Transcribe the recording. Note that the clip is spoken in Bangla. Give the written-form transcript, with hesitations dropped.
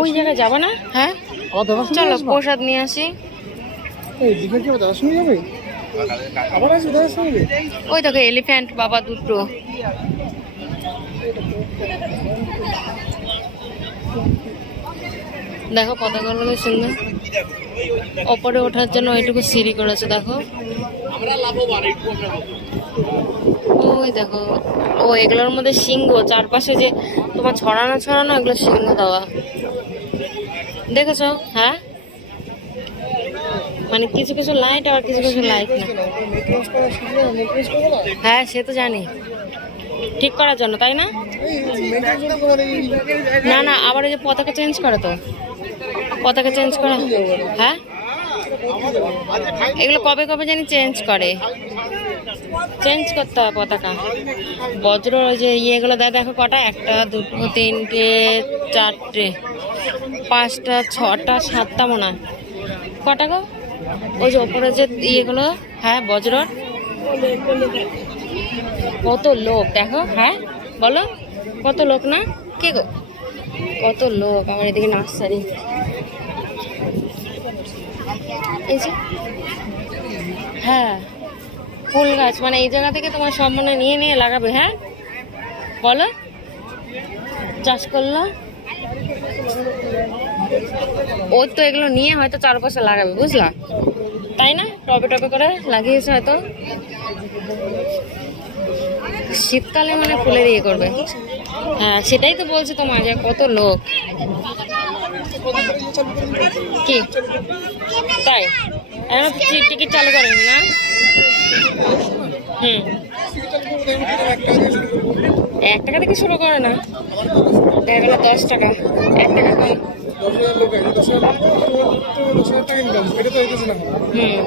ওই জায়গায় যাবো না? হ্যাঁ চলো প্রসাদ নিয়ে আসি। ওই দেখো এলিফ্যান্ট বাবা দুটো। দেখো পতাকাগুলো সুন্দর। ওপরে ওঠার জন্য ওইটুকু সিঁড়ি করেছে দেখো। ওই দেখো ও এগুলোর মধ্যে সিংহ, চারপাশে যে তোমার ছড়ানো ছড়ানো এগুলো সিংহ দেওয়া দেখেছো? হ্যাঁ মানে কিছু কিছু লাইট আর কিছু কিছু লাইট না। হ্যাঁ সে তো জানি, ঠিক করার জন্য তাই না? না না আবার ওই যে পতাকা চেঞ্জ করে, তো পতাকা চেঞ্জ করে। হ্যাঁ এগুলো কবে কবে জানি চেঞ্জ করে, চেঞ্জ করতে হয় পতাকা। বজ্র ওই যে ইয়েগুলো দেয় দেখো কটা, একটা দুটো তিনটে চারটে পাঁচটা ছটা সাতটা মনে হয়। কটা গো? ওই যে ওপরে যে ইয়েগুলো। হ্যাঁ বজ্র। কত লোক দেখো। হ্যাঁ বলো কত লোক না? কে গো? কত লোক আমার এদিকে নার্সারি। এই যে হ্যাঁ ফুল গাছ, মানে এই জায়গা থেকে তোমার সব মানে নিয়ে নিয়ে লাগাবে। হ্যাঁ বলো চাষ করলো ওই তো, এগুলো নিয়ে হয়তো চারপাশে লাগাবে বুঝলা, তাই না? টবে টবে করে লাগিয়েছে হয়তো, শীতকালে মানে ফুলের ইয়ে করবে। হ্যাঁ সেটাই তো বলছি তোমার, যে কত লোক। কি তাই এখন টিকিট চালু করেনি না? হুম 1 টাকা থেকে শুরু করে না, দেখা গেল 10 টাকা, 1 টাকা কম। হুম